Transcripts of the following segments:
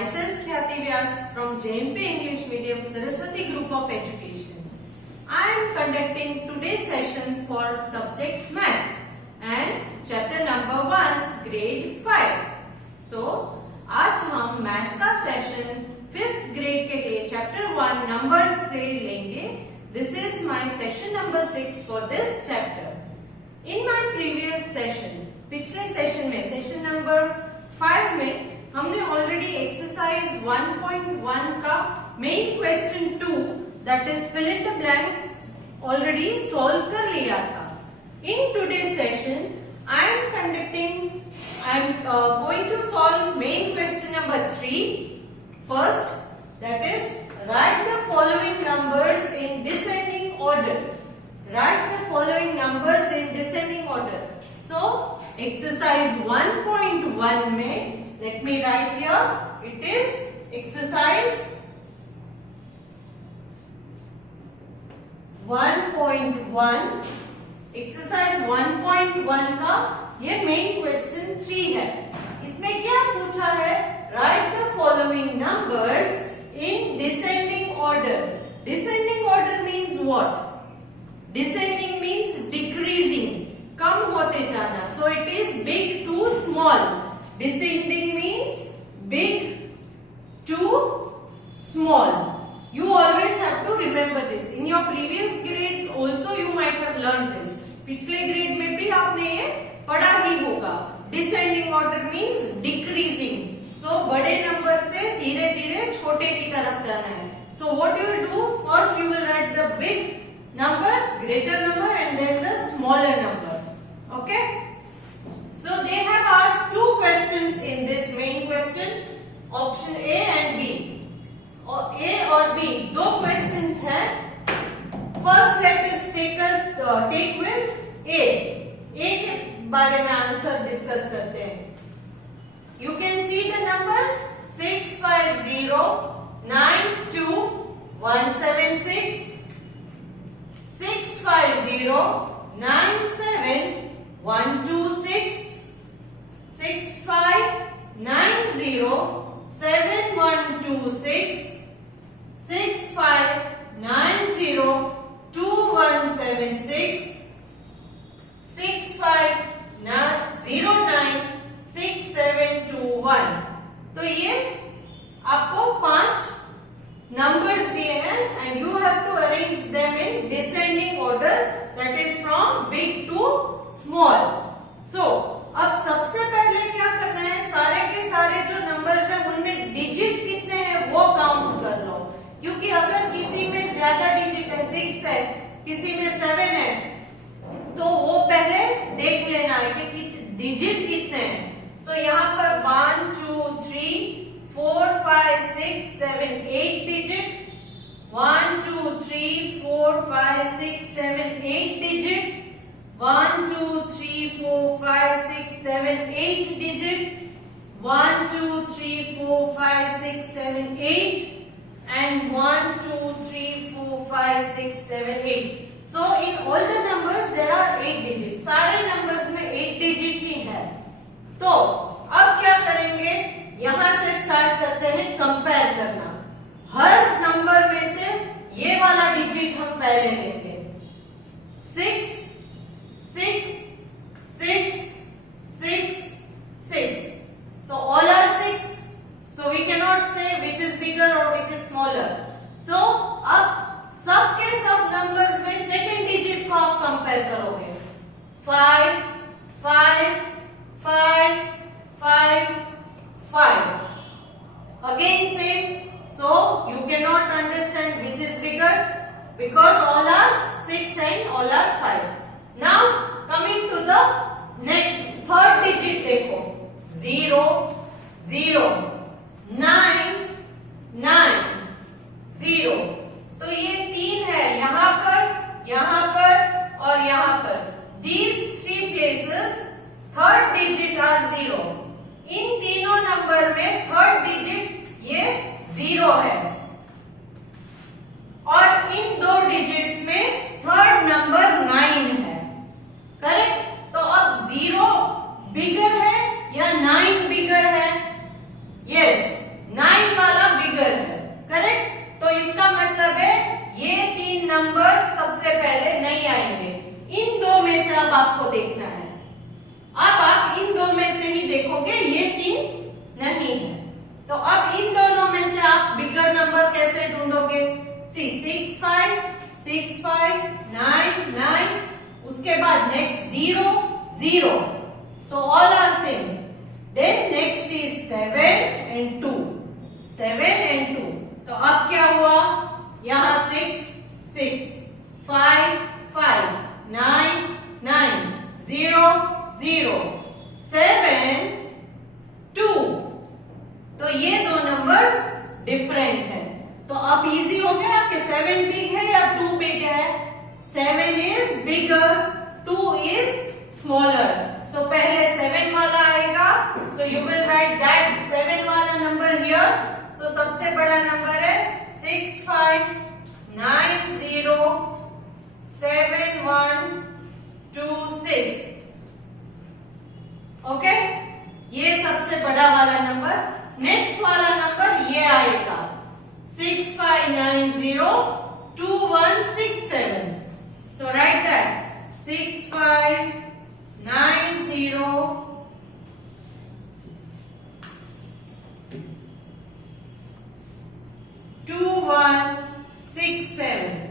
Myself Khyati Vyas from JMP English Medium Saraswati Group of Education. I am conducting today's session for subject Math and chapter number 1 grade 5. So आज हम math का session 5th grade के लिए chapter 1 number से लेंगे. This is my session number 6 for this chapter. In my previous session, पिछले session में session number 5 में हमने ऑलरेडी एक्सरसाइज 1.1 का main question 2 that is fill in the blanks already solve कर लिया था. In today's session I am going to solve main question number 3 first, that is write the following numbers in descending order. Write the following numbers in descending order. So exercise 1.1 में let me write here, it is exercise 1.1. exercise 1.1 का ये main question 3 है. इसमें क्या पूछा है? Write the following numbers in descending order. Descending order means what? Descending means decreasing, कम होते जाना. So it is big to small. Descending means big to small. You always have to remember this. In your previous grades also you might have learned this. पिछले grade में भी आपने ये पढ़ा ही होगा. Descending order means decreasing. So बड़े number से धीरे धीरे छोटे की तरफ जाना है. So what you will do? First you will write the big number, greater number, and then the smaller number. Okay? So they have asked two questions in this main question, option A and B. और A और B दो questions हैं. First let us take with A. A के बारे में answer discuss करते हैं. You can see the numbers 650 92 176 650 97 126 6590 7126 6590 2176 6509 6721. तो ये आपको 5 नंबर्स दिए हैं and you have to arrange them in descending order, that is from big to small. So अब सबसे पहले क्या करना है? सारे के सारे जो नंबर्स हैं उनमें डिजिट कितने हैं वो काउंट कर लो. क्योंकि अगर किसी में ज्यादा डिजिट है, 6 है, किसी में 7 है, तो वो पहले देख लेना है कि डिजिट कितने हैं. सो यहाँ पर 1 2 3 4 5 6 7 8 digit. 1 2 3 4 5 6 7 8 digit. 1 2 3 4 5 6 7 8 digit. 1 2 3 4 5 6 7 8 and 1 2 3 4 5 6 7 8. So in all the numbers there are 8 digits. सारे numbers में 8 digit ही है. तो अब क्या करेंगे? यहां से स्टार्ट करते हैं कंपेयर करना. हर नंबर में से ये वाला डिजिट हम पहले लेंगे. 6 6 6 6 6. So all are 6. So we cannot say which is bigger or which is smaller. So अब सब के सब नंबर्स में सेकेंड डिजिट को आप कंपेयर करोगे. 5 5 5 5 5. Again same. So you cannot understand which is bigger because all are 6 and all are 5. Now coming to the next third digit देखो. 0 0 9 9 0. तो ये 3 है यहाँ पर और यहाँ पर. These 3 places third digit are 0. इन तीनों नंबर में थर्ड डिजिट ये 0 है और इन दो डिजिट्स में थर्ड नंबर 9 है. करेक्ट? तो अब 0 बिगर है या 9 बिगर है? यस, 9 अब आपको देखना है। अब आप इन दो में से ही देखोगे, ये 3 नहीं है, तो अब इन दोनों में से आप बिगर नंबर कैसे ढूंढोगे? सी 6 5 9 9, उसके बाद next 0 0, so all are same. Then next is 7 and 2, 7 and 2, तो अब क्या हुआ? यहाँ 6 6 5 5 9 9 0 0 7 2, तो ये दो नंबर्स डिफरेंट है। तो अब इजी हो गया कि 7 बिग है या 2 बिग है? 7 इज बिगर, 2 इज स्मॉलर। सो पहले 7 वाला आएगा, so you will write that 7 वाला नंबर हियर। सो सबसे बड़ा नंबर है 6 5 9 0 7 1 2 6, ओके, ये सबसे बड़ा वाला नंबर। नेक्स्ट वाला नंबर ये आएगा 6 5 9 0 2 1 6 7, so write that 6 5 9 0 2 1 6 7।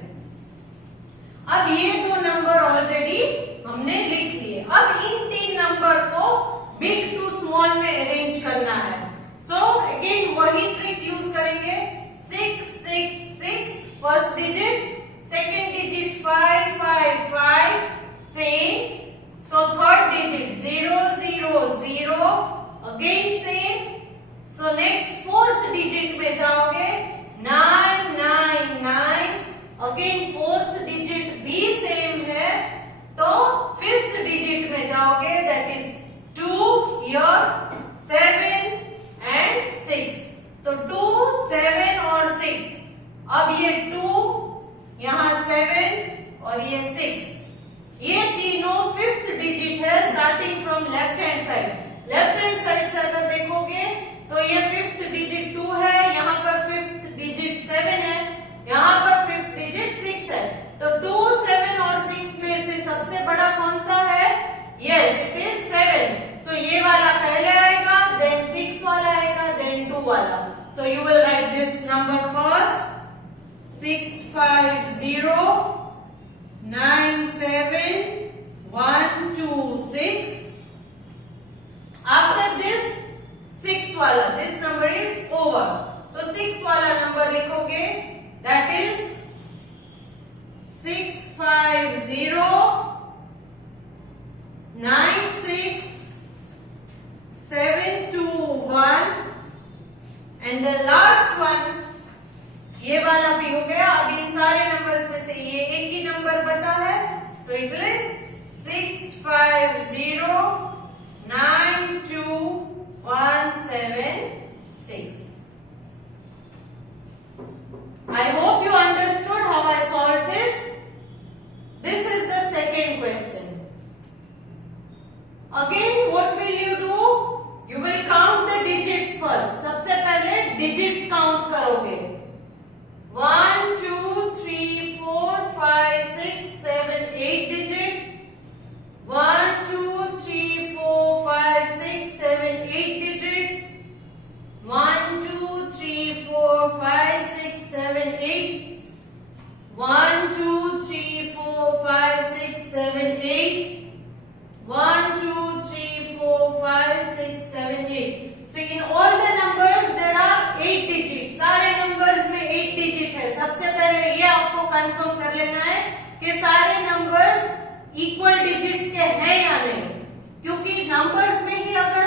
अब ये दो नंबर ऑलरेडी हमने लिख लिए। अब इन 3 नंबर को बिग टू स्मॉल में अरेंज करना है। सो अगेन वही ट्रिक यूज करेंगे। 6 6 6 first digit, second digit 5 5 5 same, so third digit 0 0 0 again same, so next fourth digit में जाओगे 9 9 9, अगेन फोर्थ डिजिट भी सेम है, तो फिफ्थ डिजिट में जाओगे, दैट इज 2 हियर, 7 and 6, तो 2 7 और 6। अब ये 2, यहाँ 7 और ये 6, ये तीनों फिफ्थ डिजिट है starting from left hand side. Left hand side से अगर देखोगे तो ये फिफ्थ डिजिट 2 है, यहाँ पर फिफ्थ डिजिट 7 है, यहाँ पर फिफ्थ डिजिट 6 है, तो 2 7 और 6 में से सबसे बड़ा कौन सा है? यस, इट इज 7, सो ये वाला पहले आएगा, देन 6 वाला आएगा, देन 2 वाला। So you will write this number first, 6 5 0 9 7 1 2 6। After this 6 वाला, this number is over, so 6 वाला नंबर लिखोगे, that is 6 5 0 9 6 7 2 1, and the last one, ये वाला भी हो गया। अब इन सारे नंबर्स में से ये एक ही नंबर बचा है, so it is 6 5 0 9 2 1 7 6। I hope you understood how I solved this. This is the second question. Again, what will you do? You will count the digits first. सबसे पहले digits count करोगे। 1 2 3 4 5 6 7 8 digit, 1 2 3 4 5 6 7 8 digit, 1 2 3 4 5 6 7 8, 1 2 3 4 5 6 7 8, 1 2 3 4 5 6 7 8। So in all the numbers there are 8 digits. सारे numbers में 8 digit है। सबसे पहले ये आपको कंफर्म कर लेना है कि सारे numbers equal digits के हैं या नहीं, क्योंकि numbers में ही अगर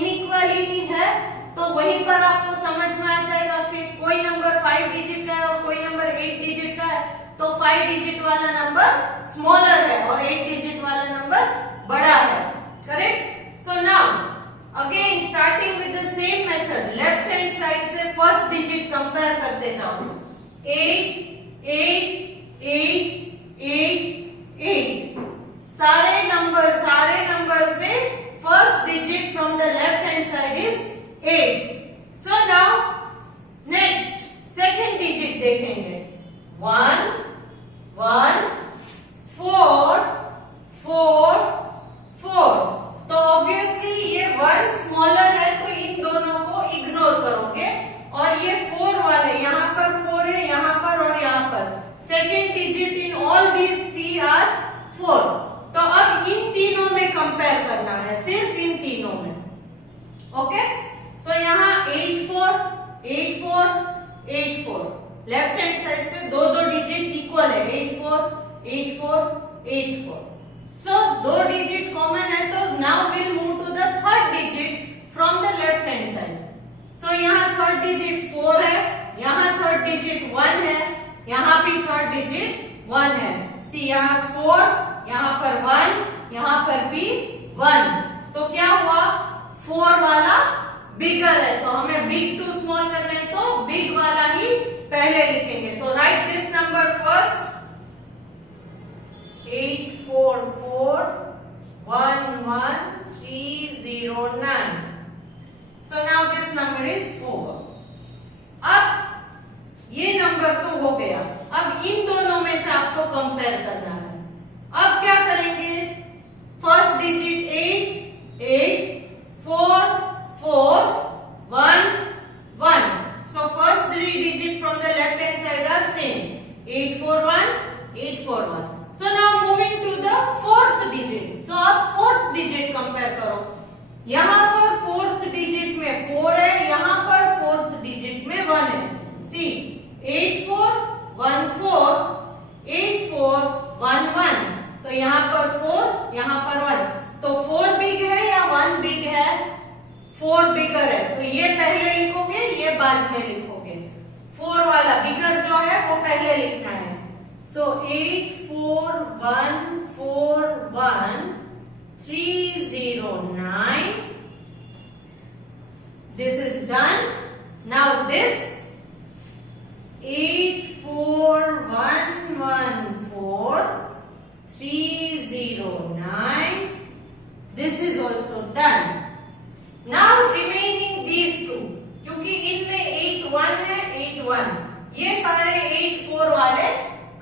inequality है तो वहीं पर आपको समझ में आ जाएगा कि कोई नंबर 5 डिजिट का है और कोई नंबर 8 डिजिट का है, तो 5 डिजिट वाला नंबर स्मॉलर है और 8 डिजिट वाला नंबर बड़ा है। Correct? So now again starting with the same method, left hand side से फर्स्ट डिजिट कंपेयर करते जाओ। 8 8 8 8 8, सारे नंबर्स में first digit from the left hand side is 8। So now next second digit देखेंगे। 1 1 4 4 are 4। तो अब इन तीनों में कंपेयर करना है, सिर्फ इन तीनों में। ओके, सो यहाँ 8 4 8 4 8 4, लेफ्ट हैंड साइड से दो दो डिजिट इक्वल है, 8 4 8 4 8 4। सो दो डिजिट कॉमन है, तो now will move to the third digit from the left hand side. So यहाँ थर्ड डिजिट 4 है, यहाँ थर्ड डिजिट 1 है, यहाँ भी थर्ड डिजिट 1 है। सी यहाँ 4, यहाँ पर 1, यहाँ पर भी 1। तो क्या हुआ, 4 वाला बिगर है, तो हमें बिग टू स्मॉल करना है, तो बिग वाला ही पहले लिखेंगे। तो right this number first, 8 4 4 1 1 3 0 9। So now this number is over. अब ये नंबर तो हो गया, अब इन दोनों में से आपको कंपेयर करना है। अब क्या करेंगे, first digit 8 8 4 4 1 1। So first three digit from the left hand side are same, 8 4 1 8 4 1। So now moving to the fourth digit, तो आप fourth digit कंपेयर करो। यहाँ पर फोर्थ डिजिट में 4 है, यहाँ पर फोर्थ डिजिट में 1 है। सी 8 4 1 4 8 4 1 1, तो यहाँ पर 4 यहाँ पर 1, तो 4 बिग है या 1 बिग है, 4 बिगर है, तो ये पहले लिखोगे, ये बाद में लिखोगे। 4 वाला बिगर जो है वो पहले लिखना है। सो 8 4 1 4 1 3 0 9। This is done. Now this 8 4 1 1 4 3 0 9. This is also done. Now remaining these two, क्योंकि इनमें 8 1 है 8 1, ये सारे 8 4 वाले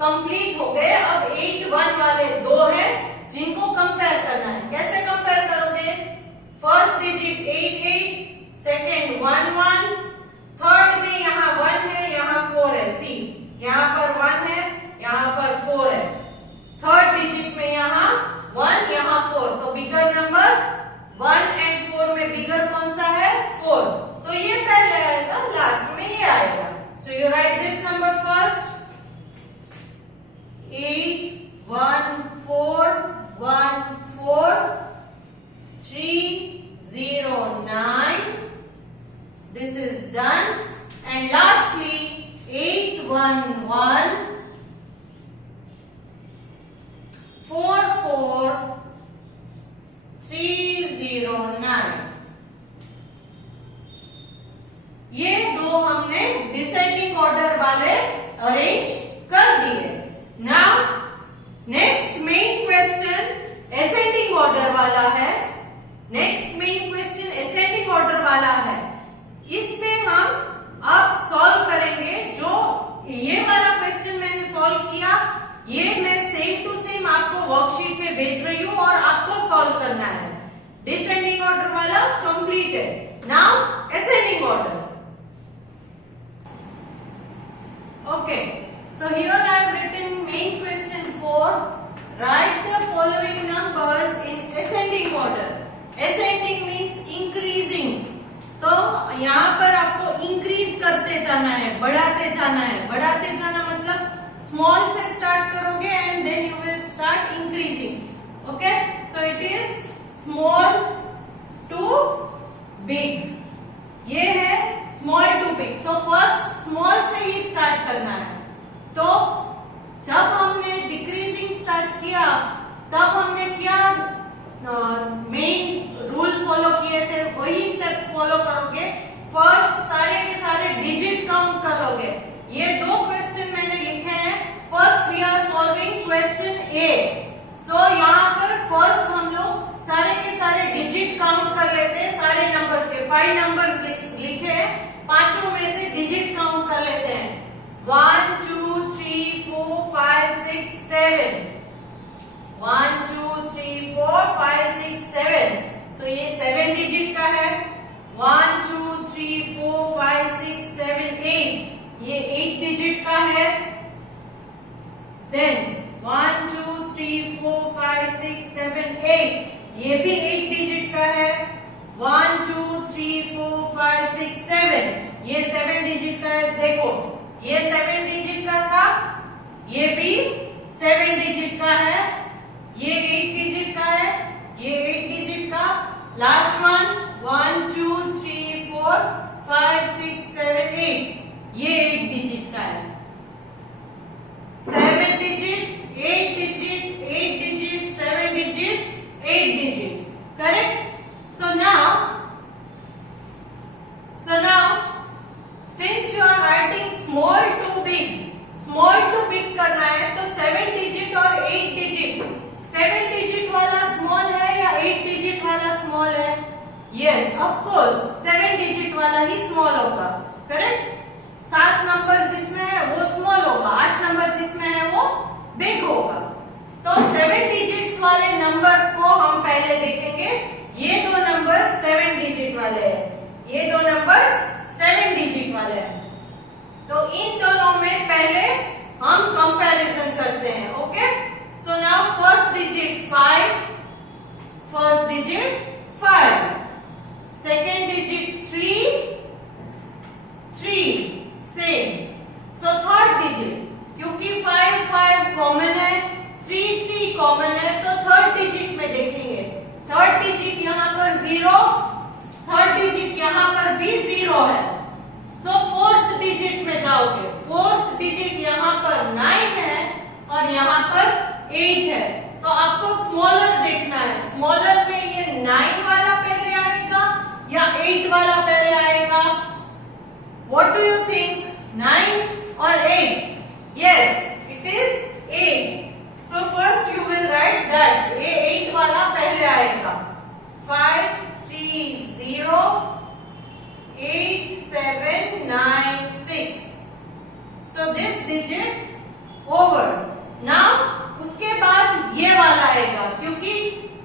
कंप्लीट हो गए। अब 8 1 वाले दो हैं जिनको कंपेयर करना है। कैसे कंपेयर करोगे, फर्स्ट डिजिट 8 8, सेकेंड 1 1, थर्ड में यहाँ 1 है यहाँ 4 है। सी यहाँ पर 1 है यहाँ पर 4 है, थर्ड डिजिट में यहाँ 1 यहाँ 4, तो बिगर नंबर 1 एंड 4 में बिगर कौन सा है, 4, तो ये पहले आएगा, लास्ट में ये आएगा। So you right this number first, 8 1 4 1 4 3 0 9। This is done. And lastly 8 1 1 4 4 3 0 9। ये दो हमने डिसेंडिंग ऑर्डर वाले अरेंज कर दिए। Now next main question ascending order वाला है। Next main question ascending order वाला है। इसमें हम अब सॉल्व करेंगे, जो ये वाला क्वेश्चन मैंने सॉल्व किया, ये मैं सेम टू सेम आपको वर्कशीट में भेज रही हूँ और आपको सॉल्व करना है। डिसेंडिंग ऑर्डर वाला कंप्लीट है। Now ascending order. Okay, so here I have written main question 4. Write the following numbers in ascending order. Ascending means increasing. तो यहाँ पर आपको इंक्रीज करते जाना है, बढ़ाते जाना है। बढ़ाते जाना मतलब स्मॉल से स्टार्ट करोगे and then you will start increasing. Okay, so it is small to big. ये है small to big. So first small से ही स्टार्ट करना है। तो जब हमने डिक्रीजिंग स्टार्ट किया तब हमने क्या मेन रूल फॉलो किए थे, वही स्टेप्स फॉलो करोगे। फर्स्ट सारे के सारे डिजिट काउंट करोगे। ये दो क्वेश्चन मैंने लिखे हैं। First we are solving question A. So यहाँ पर फर्स्ट हम लोग सारे के सारे डिजिट काउंट कर लेते हैं। सारे नंबर्स के 5 नंबर्स लिखे हैं, पांचों में से डिजिट काउंट कर लेते हैं। 1 2 3 4 5 6 7। 1 2 3 4 5 6 7। सो ये 7 डिजिट का है। 1 2 3 4 5 6 7 8। ये 8 डिजिट का है। देन 1 2 3 4 5 6 7 8, ये भी 8 डिजिट का है। 1 2 3 4 5 6 7, ये 7 डिजिट का है। देखो ये 7 डिजिट का था, ये भी 7 डिजिट का है, ये 8 डिजिट का है, ये 8 डिजिट का। लास्ट वन 1 2 3 4 5 6 7 8, ये 8 डिजिट का है। 7 digit 8 digit 8 digit 7 digit 8 digit, correct? So now since you are writing small to big करना है तो 7 digit और 8 digit, 7 digit वाला small है या 8 digit वाला small है? Yes, of course 7 digit वाला ही small होगा, correct? 7 नंबर जिसमें है वो small होगा, 8 नंबर जिसमें है वो big होगा। तो 7 डिजिट्स वाले नंबर को हम पहले देखेंगे। ये दो नंबर 7 डिजिट वाले हैं, ये दो नंबर 7 डिजिट वाले हैं। तो इन दोनों में पहले हम कंपैरिजन करते हैं। Okay, so now first digit 5, first digit 5, second digit 3 same. So third digit, क्योंकि 5 5 कॉमन है, 3 कॉमन है, तो थर्ड डिजिट में देखेंगे। थर्ड डिजिट यहाँ पर 0, थर्ड डिजिट यहाँ पर भी 0 है। तो फोर्थ डिजिट में जाओगे, फोर्थ डिजिट यहाँ पर 9 है और यहाँ पर 8 है। तो आपको स्मॉलर देखना है, स्मॉलर में ये 9 वाला पहले आएगा या 8 वाला पहले आएगा? व्हाट डू यू थिंक, 9 और 8? Yes, it is 8। So first you will write that ये 8 वाला पहले आएगा। 5 3 0 8 7 9 6। So this digit over। Now उसके बाद ये वाला आएगा, क्योंकि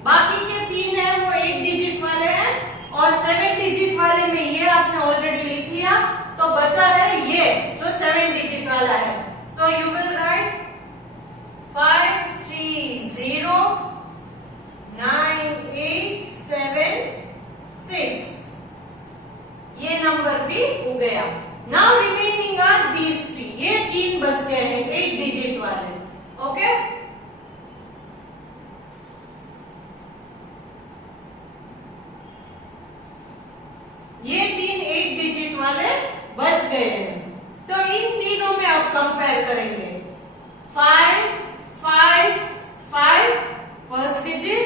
बाकी के 3 है वो 8 डिजिट वाले हैं और 7 डिजिट वाले में ये आपने ऑलरेडी लिख लिया, तो बचा है ये जो 7 डिजिट वाला है। So you will write 5 3 0 9 8 7 6, ये नंबर भी हो गया। नाउ रिमेनिंग आर दीज 3, ये 3 बच गए हैं 8 डिजिट वाले। ओके, ये 3 8 डिजिट वाले बच गए हैं। तो इन तीनों में आप कंपेयर करेंगे। 5 5 5 first digit,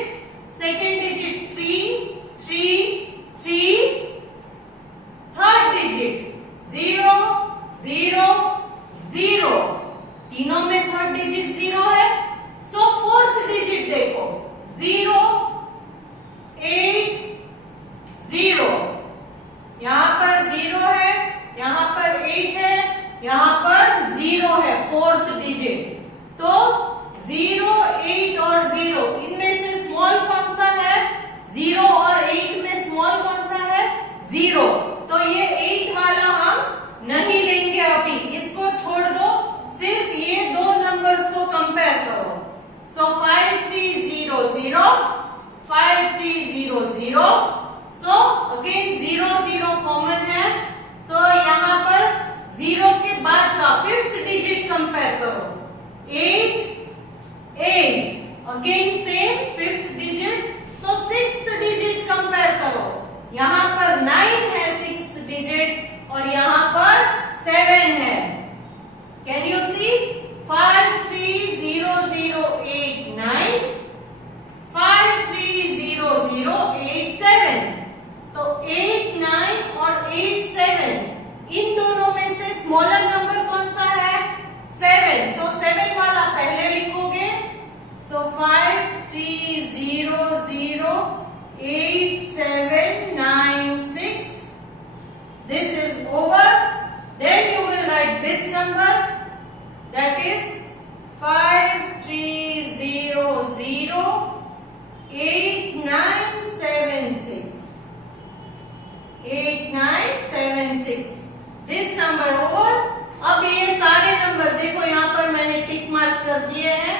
second digit 3 3 third digit 0 0 0, तीनों में थर्ड डिजिट 0 है। सो फोर्थ डिजिट देखो, 0 8 0, यहां पर 0 है, यहां पर 8 है, यहां पर 0 है फोर्थ डिजिट। तो 0 8 और 0 इनमें से स्मॉल कौन सा है? 0 और 8 में स्मॉल कौन सा है? 0। तो ये 8 वाला हम नहीं लेंगे अभी, इसको छोड़ दो, सिर्फ ये दो नंबर्स को कंपेयर करो। सो 5 3 0 0 5 3 0 0। सो अगेन 0 0 कॉमन है, तो यहाँ पर 0 के बाद का फिफ्थ डिजिट कंपेयर करो। 8 8 अगेन सेम फिफ्थ डिजिट। सो सिक्स्थ डिजिट कंपेयर करो, यहाँ पर 9 है सिक्स्थ डिजिट और यहाँ पर 7 है। Can you see? 5 3 0 0 8 9, 5 3 0 0 8 7। तो 8 9 और 8 7 इन दोनों में से स्मॉलर नंबर कौन सा है? 7। सो 7 वाला पहले लिखोगे। सो 5 3 0 0 8 7 9 6, this is over. Then you will write this number, that is 5 3 0 0 8 9 7 6, 8 9 7 6, this number over। अब ये सारे नंबर देखो, यहाँ पर मैंने टिक मार्क कर दिए हैं,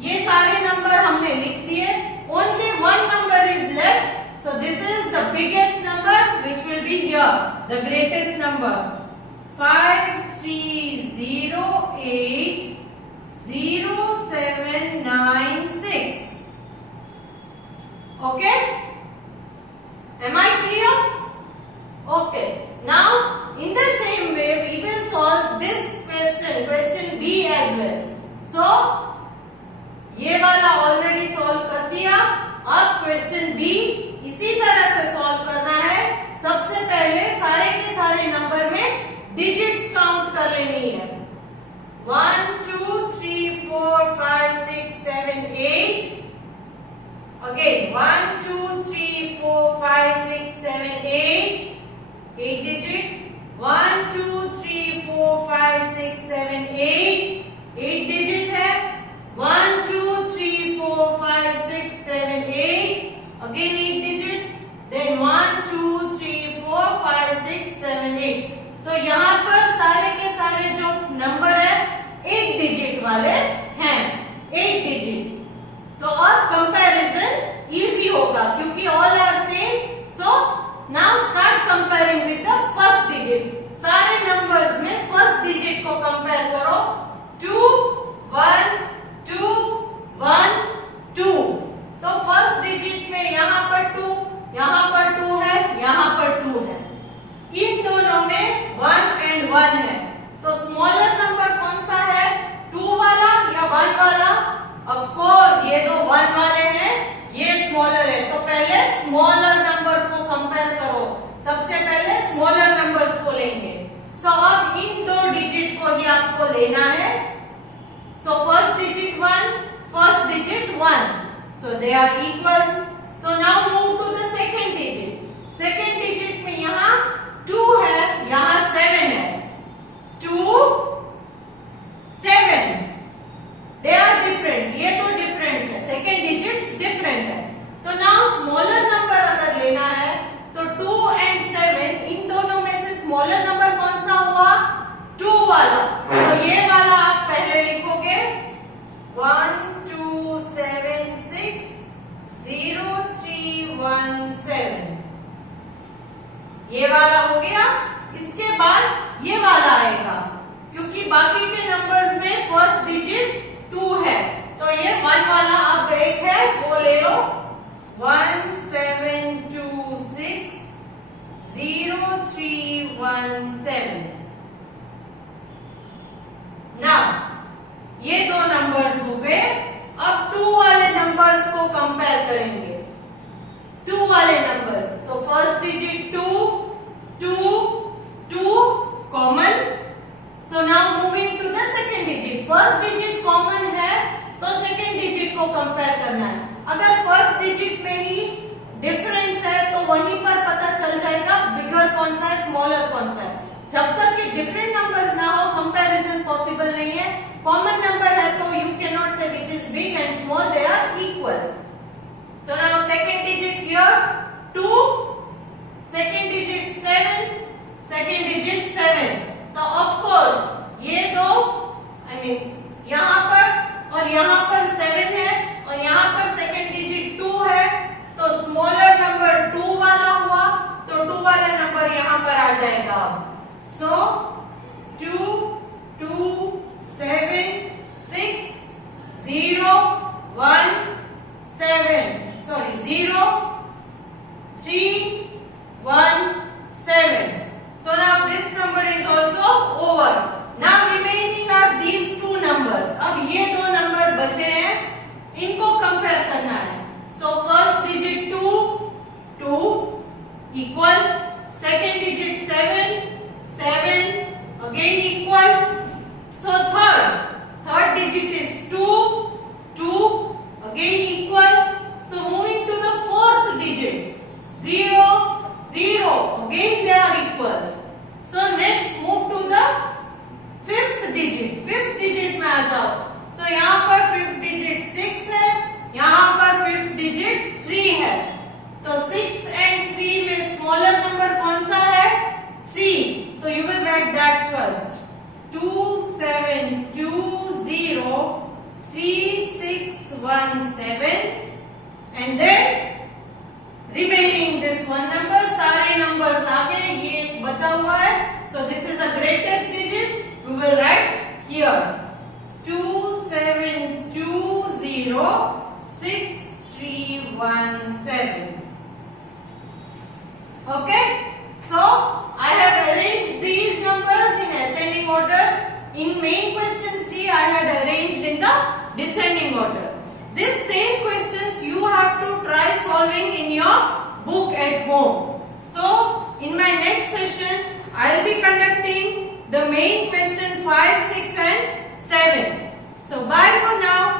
ये सारे नंबर हमने लिख दिए. Only one number is left. So this is the biggest number which will be here, the greatest number. 53080796. Okay? Am I clear? Okay. Now in the same way we will solve this question B as well. So ये वाला already solve कर दिया. अब question B इसी तरह से solve करना है. सबसे पहले सारे के सारे नंबर में डिजिट्स काउंट कर लेनी है. 1 2 3 4 5 6 7 8. अगेन 1 2 3 4 5 6 7 8. 8 digit. 1 2 3 4 5 6 7 8. 8 digit है. 1 2 3 4 5 6 7 8. Again 8 digit. Then 1 2 3 4 5 6 7 8. तो यहाँ पर सारे के सारे जो नंबर है 8 डिजिट वाले हैं. 8 डिजिट. तो और कंपैरिजन इजी होगा क्योंकि all are same. So now start comparing with the first digit. सारे नंबर्स में फर्स्ट डिजिट को कंपेयर करो. 2 1 2 1 2. तो फर्स्ट डिजिट में यहाँ पर 2, यहाँ पर 2 है, यहाँ पर 2 है. इन दोनों में 1 and 1 है. तो स्मॉलर नंबर कौन सा है? 2 वाला या 1 वाला? ऑफ कोर्स ये तो 1 वाले हैं, ये स्मॉलर है. तो पहले स्मॉलर नंबर को कंपेयर करो. सबसे पहले स्मॉलर नंबर्स को लेंगे. सो अब इन दो डिजिट को ही आपको लेना है. So first digit 1, first digit 1. So they are equal. So now move to the second digit. Second digit में यहाँ 2 है, यहाँ 7 है. 2 7. They are different. ये तो different है. Second digits different है. तो now smaller number अगर लेना है तो 2 and 7 इन दोनों में से smaller number कौन सा हुआ? 2 वाला. तो ये वाला आप पहले लिखोगे. 1 2 7 6 0 3 1 7. ये वाला हो गया. इसके बाद ये वाला आएगा क्योंकि बाकी के नंबर्स में फर्स्ट डिजिट 2 है. तो ये 1 वाला अब एक है वो ले लो. 1 7 2 6 0 3 1 7. नाउ ये दो नंबर्स हो गए. अब 2 वाले नंबर्स को कंपेयर करेंगे. 2 वाले numbers. So first digit 2 2 2 common. So now moving to the second digit. First digit common है तो सेकंड डिजिट को कंपेयर करना है. अगर फर्स्ट डिजिट में ही डिफरेंस है तो वहीं पर पता चल जाएगा बिगर कौन सा है, स्मॉलर कौन सा है. जब तक कि डिफरेंट नंबर्स ना हो कंपैरिजन पॉसिबल नहीं है. कॉमन नंबर है तो you can not say which is big and small, they are equal. So now second digit here 2, second digit 7, second digit 7. तो ऑफ कोर्स ये दो आई मीन यहाँ पर और यहाँ पर 7 है और यहाँ पर सेकंड डिजिट 2 है. तो स्मॉलर नंबर 2 वाला हुआ तो 2 वाला नंबर यहाँ पर आ जाएगा. So 2 2 7 6 0 1 7. Sorry 0 3 1 7. So now this number is also over. Now remaining are these two numbers. अब ये दो नंबर बचे हैं, इनको कंपेयर करना है. So first digit 2 2 equal. Second digit 7 7 again equal. So third digit is 2 2 again equal. So moving to the fourth digit 0 0 again they are equal. So next move to the fifth digit. Fifth digit में आ जाओ. So यहाँ पर fifth digit 6 है, यहाँ पर fifth digit 3 है. तो 6 and 3 में स्मॉलर नंबर कौन सा है? 3. So you will write that first. 2 7 2 0 3 6 1 7 and then remaining this one number. सारे numbers आगे, ये एक बचा हुआ है. So this is the greatest digit. We will write here 27206317. Okay. So I have arranged these numbers in ascending order. In main question 3, I had arranged in the descending order. This same questions you have to try solving in your book at home. So in my next session, I will be conducting the main question 5, 6 and 7. So bye for now.